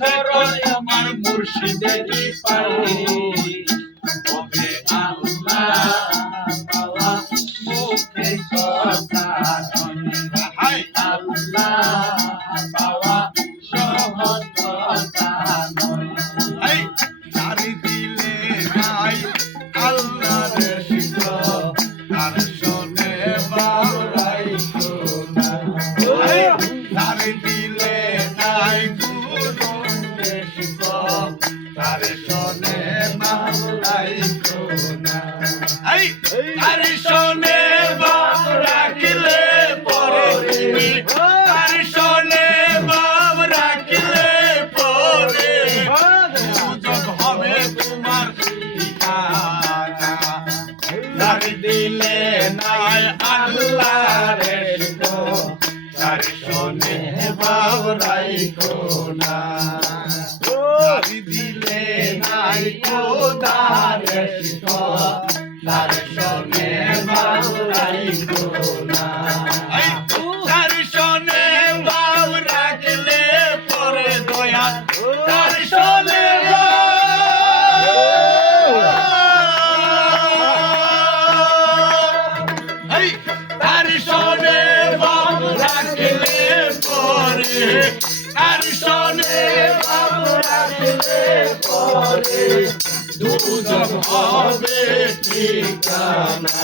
ধরো আমার মুর্শিদেরই পাই ওহে আল্লাহ পাওয়া মুখে কথা নয় আল্লাহ পাওয়া সহজ কথা নয় তারি দিলে নাই আল্লাহর শিকর তার শোনে বাউলাই কোনা তারি দিলে নাই গুরুর শিকর তার শোনে বাউলাই কোনা তার শোনে বাপ রাখিলে পরে তার শোনে বাপ রাখিলে পরে সুযোগ হবে তোমার ঠিকানা তার দিলে নাই আল্লাহর শিকর তার শোনে বাপ রাইখোনা তারি দিলে নাই খোদার শিকর তার শোনে বাপ রাইখোনা তার শোনে বাপ রাখলে পরে দয়া তার শোনে তার শোনে বাপ রাখলে পরে তার শোনে বাপ রাখলে পরে দুজন হবে ঠিকানা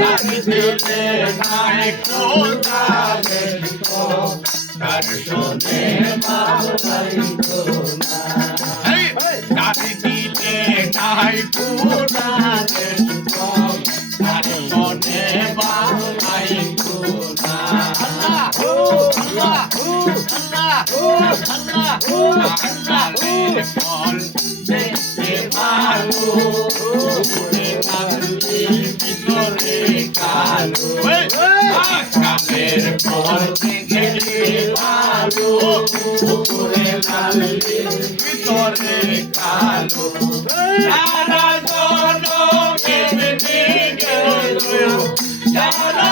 তার দিলে নাই খোদার শিকর তার শোনে বাপ রাইখোনা তার দিলে নাই খোদার শিকর তার শোনে বাপ রাইখোনা আল্লাহের ফল দেখতে ভালো উপরে কালি ভিতরে কালো কালের ফল দেখতে ভালো উপরে কালি ভিতরে কালো সারা জনমে গেল সারা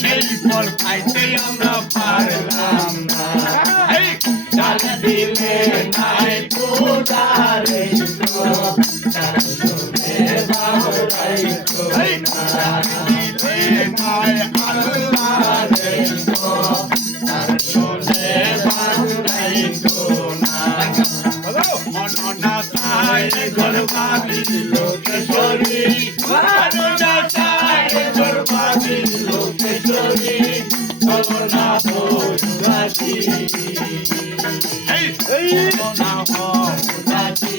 সেই ফল খাইতে আমরা পারলাম না চাল দিলে নাই খোদার শিকর তার শোনে বাপ রাইখোনা দিলে নাই আল্লাহর শিকর তার শোনে বাপ রাইখোনা মননা চাই ঘর বাড়ি লোকেশ্বরী মননা চাই ঘর বাড়ি লোকেশ্বরী করোনা ভোগাছি করোনা ভোগাছি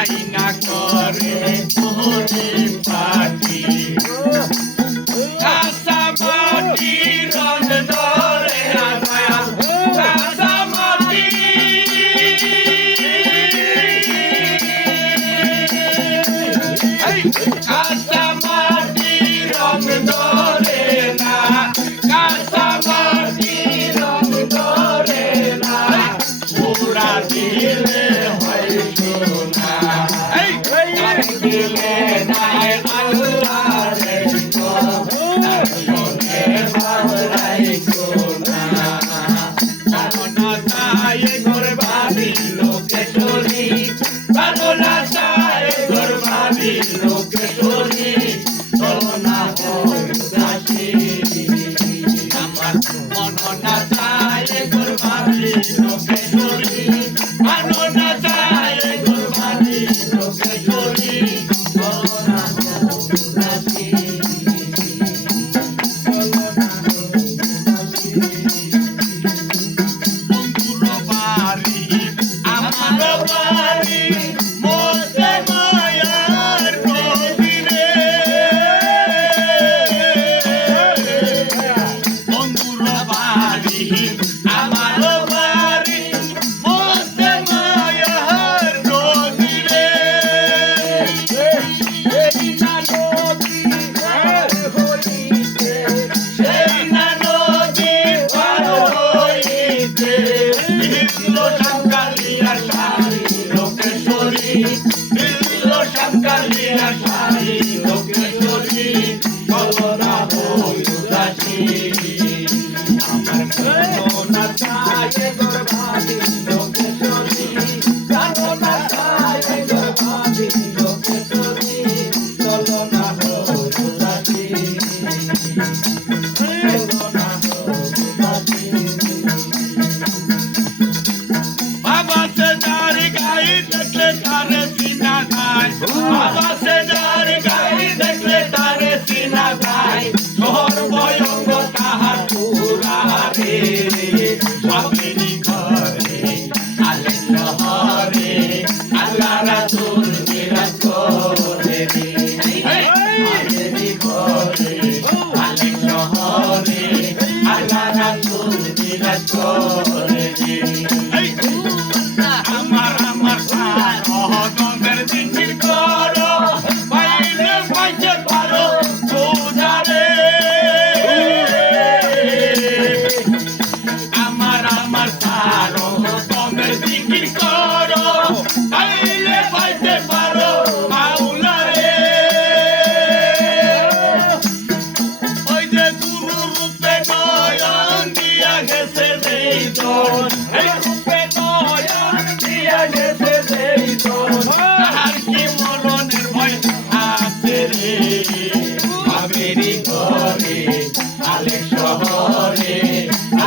আইনা করে তোরে পাটি কাঁচা মাটি রং ধরে আয়া কাঁচা মাটি কাঁচা মাটি রং ধরে না কাঁচা মাটি রং ধরে না পুরা দিলে হয় সোনা দিলে নাই আল্লাহর শিকর তার শোনে বাপ রাইখোনা মননা চাই ঘর বাড়ি জানো না চায়ে তোর ভাবি লোকেশ্বরী জানো না চায়ে তোর ভাবি লোকেশ্বরী চলো না হরুদাসী চলো না হরুদাসী বাবা সে যার গাই দেখলে তারে সিনা গায় বাবা সে যার গাই দেখলে তারে সিনা গায় শহর ভয়ঙ্গ তাহার পুরা রে স্বামীনি ঘরে আলে শহরে আল্লাহ রাসূল বিরাজ করে রে স্বামীনি ঘরে আলে শহরে আল্লাহ রাসূল বিরাজ করে রে আমার সার অহদমের জিকির করো পাইলে পাইতে পারো পূজারে আমার সার অহদমের জিকির করো পাইলে পাইতে পারো মাওলারে ওই যে গুরু রূপে নয়ন দিয়া গেছে বেদন এই রূপে নয়ন দিয়া গেছে বেদন তাহার কি মরণের ভয় আছে রে স্বামীনি ঘরে আলে শহরে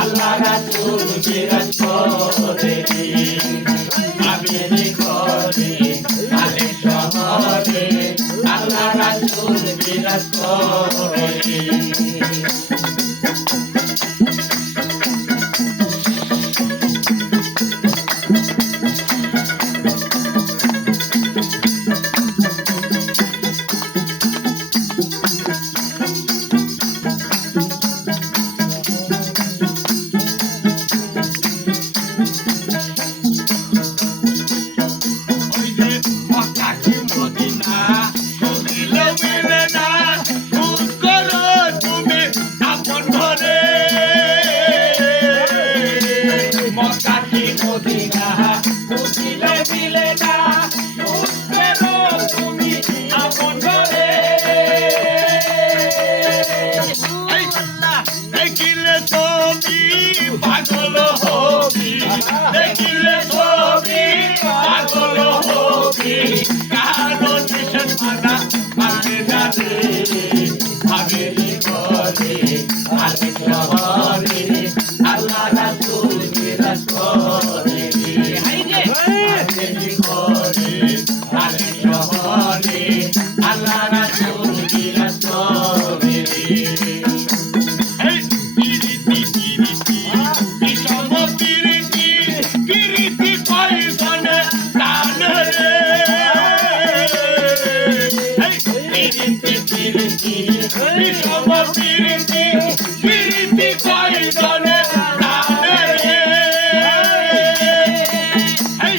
আল্লাহ রাসূল বিরাজ করে রে স্বামীনি ঘরে আলে শহরে আল্লাহ রাসূল বিরাজ করে রে ওই যে মক্কা কি মদিনা খুঁজিলেও মেলে না খুঁজ করো তুমি আপন ঘরে মক্কা কি মদিনা খুঁজিলে মিলে না খুঁজবেরো তুমি আপন ঘরে দেখিলে ছবি পাগল হবি দেখিলে ছবি পাগল হবি কারো নিষেধ মানা মানে না রে স্বামীনি ঘরে আলে শহরে আল্লাহ রাসূল বিরাজ করে রে স্বামীনি ঘরে আলে শহরে আল্লাহ রাসূল বিরাজ করে রে এই পিরিতি পিরিতি বিষম পিরিতি পিরিতি কয়জনে জানে রে এই পিরিতি পিরিতি বিষম পিরিতি পিরিতি কয়জনে জানে রে এই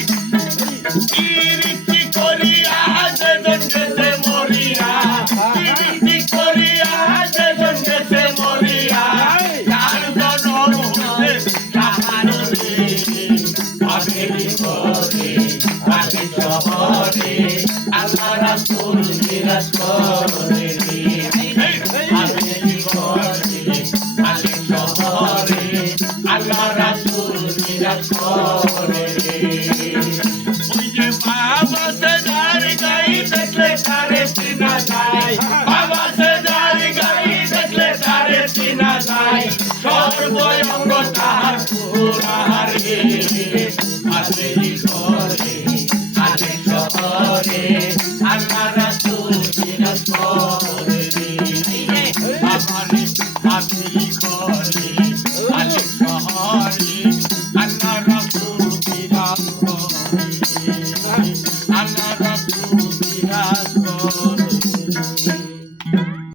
পিরিতি করিয়া যেজন গেছে মরিয়া পিরিতি করিয়া যেজন গেছে মরিয়া তার জনম হচ্ছে তাহার রে স্বামীনি ঘরে আলে শহরে আল্লাহ রাসূল বিরাজ করে রে স্বামীনি ঘরে আলে শহরে আল্লাহ রাসূল বিরাজ করে রে ওই যে বাবা সে যার গাই দেখলে তারে চিনা যায় বাবা সে যার গাই দেখলে তারে চিনা যায় সর্বঙ্গ তাহার পুরা রে স্বামীনি ঘরে আলে শহরে আল্লাহ রাসূল বিরাজ করে রে আমারে আমি ঘরে আলে শহরে আল্লাহ রাসূল বিরাজ করে আল্লাহ রাসূল বিরাজ করে